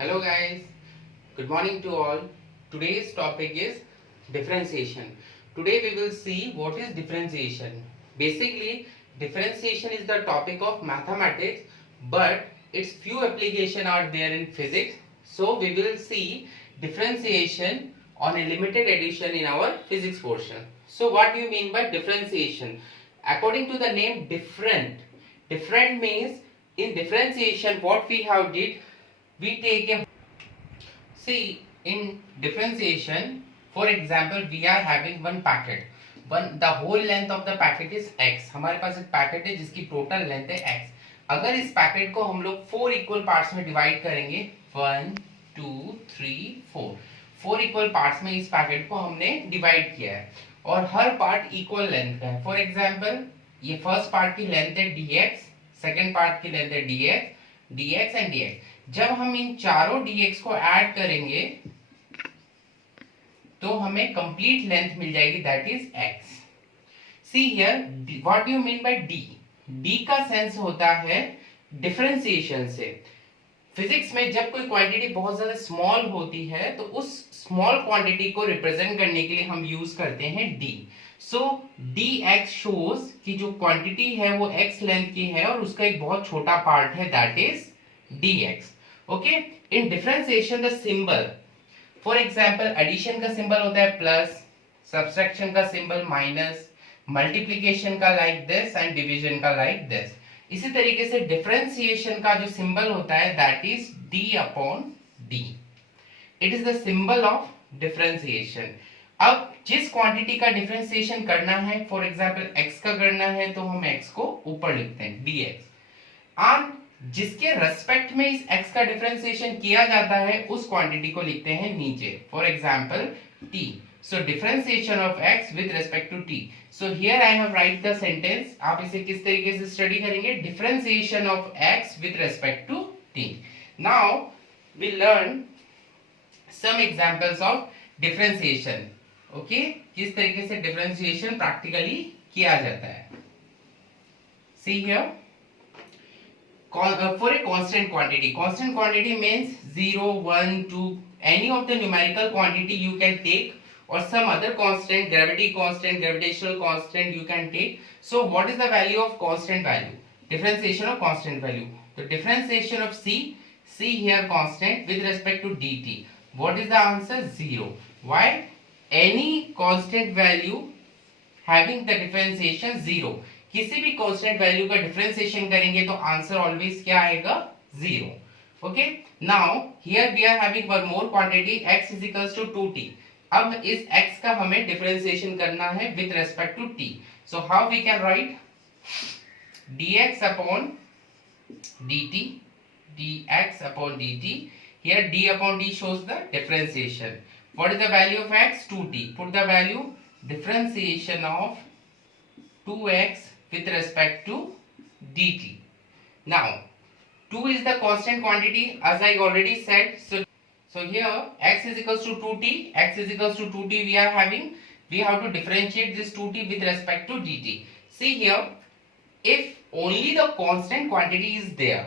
Hello guys, good morning to all. Today's topic is differentiation. Today we will see what is differentiation. Basically, differentiation is the topic of mathematics, but its few applications are there in physics. So we will see differentiation on a limited edition in our physics portion. So what do you mean by differentiation? According to the name different means in differentiation what we have did, we take a see in differentiation. For example, we are having one packet, the whole length of the packet is x. हमारे पास एक packet है जिसकी total length है x. अगर इस packet को हम लोग 4 इक्वल पार्ट्स में डिवाइड करेंगे, 1 2 3 4 इक्वल पार्ट्स में इस पैकेट को हमने डिवाइड किया है और हर पार्ट इक्वल लेंथ का है. फॉर एग्जांपल, ये फर्स्ट पार्ट की लेंथ है dx, सेकंड पार्ट की लेंथ है dx एंड dx. जब हम इन चारों dx को ऐड करेंगे तो हमें कंप्लीट लेंथ मिल जाएगी, that is x. See here, what do you mean by d का सेंस होता है डिफरेंशिएशन से. फिजिक्स में जब कोई क्वांटिटी बहुत ज्यादा स्मॉल होती है तो उस स्मॉल क्वांटिटी को रिप्रेजेंट करने के लिए हम यूज करते हैं d. सो dx शोज कि जो क्वांटिटी है वो x लेंथ की है और उसका एक बहुत छोटा पार्ट है, that is dx. Okay, in differentiation the symbol, for example addition का सिंबल होता है प्लस, सब्ट्रैक्शन का सिंबल माइनस, मल्टीप्लिकेशन का लाइक दिस एंड डिवीजन का लाइक दिस. इसी तरीके से डिफरेंशिएशन का जो सिंबल होता है that is d upon d. It is the symbol of differentiation. अब जिस क्वांटिटी का डिफरेंशिएशन करना है, फॉर एग्जांपल x का करना है तो हम x को ऊपर लिखते हैं dx, और जिसके रेस्पेक्ट में इस x का डिफरेंशिएशन किया जाता है उस क्वांटिटी को लिखते हैं नीचे. For example t. So differentiation of x with respect to t. So here I have write the sentence. आप इसे किस तरीके से स्टडी करेंगे? Differentiation of x with respect to t. Now we learn some examples of differentiation. Okay, किस तरीके से differentiation practically किया जाता है. See here, for a constant quantity means 0 1 2, any of the numerical quantity you can take, or some other constant, gravitational constant you can take. So what is the value of constant value? Differentiation of constant value. The differentiation of c here constant with respect to dt. What is the answer? 0. Why? Any constant value having the differentiation 0. किसी भी constant value का differentiation करेंगे तो answer always क्या आएगा? 0. Okay, now here we are having one more quantity x is equals to 2t. अब इस x का हमें डिफरेंशिएशन करना है with respect to t. So how we can write dx upon dt, dx upon dt. Here d upon d shows the differentiation. What is the value of x? 2t. Put the value, differentiation of 2x with respect to dt. Now 2 is the constant quantity as I already said. So here x is equals to 2t, x is equals to 2t we are having. We have to differentiate this 2t with respect to dt. See here, if only the constant quantity is there,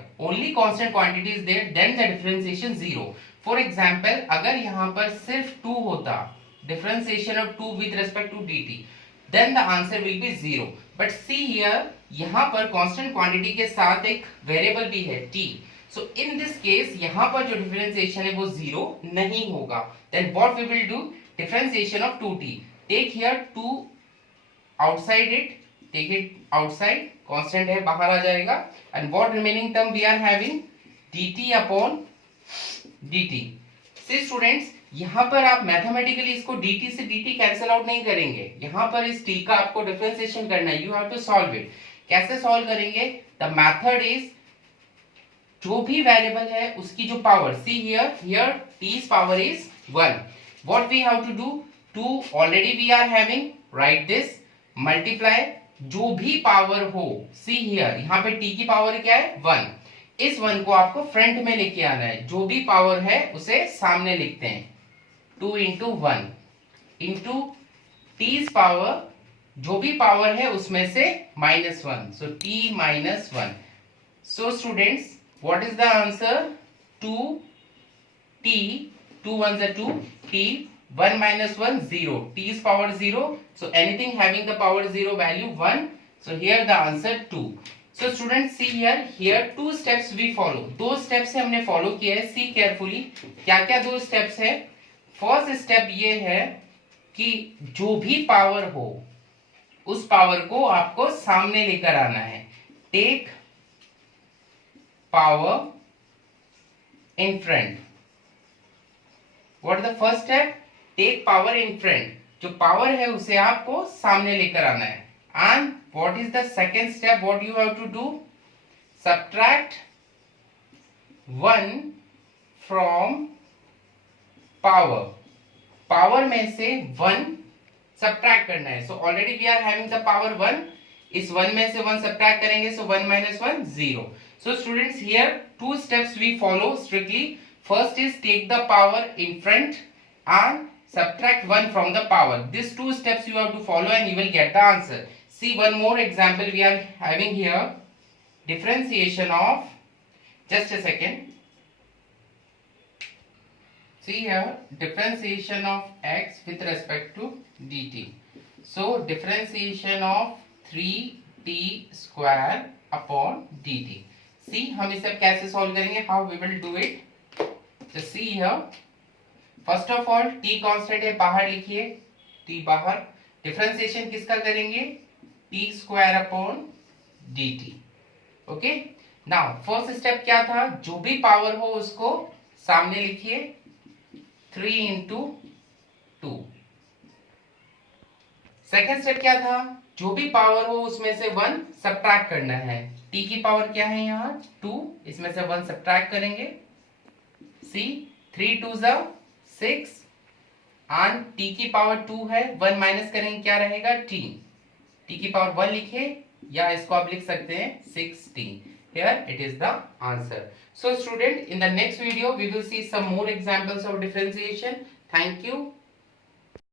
then the differentiation 0. For example, अगर यहाँ पर सिर्फ 2 होता, differentiation of 2 with respect to dt, then the answer will be 0. But see here, यहाँ पर constant quantity के साथ एक variable भी है t. So in this case, यहाँ पर जो differentiation है वो 0 नहीं होगा. Then what we will do? Differentiation of 2t. Take here 2 outside it. Take it outside. Constant है, बाहर आ जाएगा. And what remaining term we are having? dt upon dt. See students, यहाँ पर आप मैथमेटिकली इसको dt से dt कैंसिल आउट नहीं करेंगे. यहाँ पर इस t का आपको डिफरेंशिएशन करना है. You have to solve it. कैसे सॉल्व करेंगे? द मेथड इज, जो भी वेरिएबल है उसकी जो power, see here t's power is 1. What we have to do? 2 already we are having, write this, multiply जो भी पावर हो. सी हियर, यहाँ पे t की पावर क्या है? 1. इस 1 को आपको फ्रंट में लेके आना है. जो भी पावर है उसे सामने लिखते हैं. 2 into 1 into t's पावर, जो भी पावर है उसमें से -1. So t minus 1. So students, what is the answer? 2 t, 2 1s are 2, t, 1 minus 1 0, t is power 0, so anything having the power 0 value 1, so here the answer 2. So students see here two steps we follow, दो steps से हमने follow किया है, see carefully क्या क्या दो steps है. First step ये है कि जो भी पावर हो उस पावर को आपको सामने लेकर आना है. Take power in front. What is the first step? Take power in front. जो पावर है उसे आपको सामने लेकर आना है. And what is the second step? What you have to do? Subtract 1 from power. Power में से 1 सब्ट्रैक्ट करना है. So already we are having the power 1. इस 1 में से 1 सब्ट्रैक्ट करेंगे, सो 1 minus 1 0. So students, here two steps we follow strictly. First is take the power in front and subtract 1 from the power. These two steps you have to follow and you will get the answer. See one more example we are having here. Differentiation of, just a second. See here, differentiation of x with respect to dt. So differentiation of 3t square upon dt. See, हम इसे कैसे solve करेंगे? How we will do it? Just see here. First of all, t constant है, बाहर लिखिए, t बाहर. Differentiation किसका करेंगे? t square upon dt. Okay. Now first step क्या था? जो भी पावर हो उसको सामने लिखिए. 3 into 2. सेकेंड स्टेप क्या था? जो भी पावर हो उसमें से 1 सब्ट्रैक्ट करना है. t की पावर क्या है यहाँ? 2. इसमें से 1 सब्ट्रैक्ट करेंगे. सी 3 2s are 6 एंड t की पावर 2 है, 1 माइनस करेंगे, क्या रहेगा? t. t की पावर 1 लिखे या इसको आप लिख सकते हैं 6t. Here it is the answer. So student, in the next video we will see some more examples of differentiation. Thank you.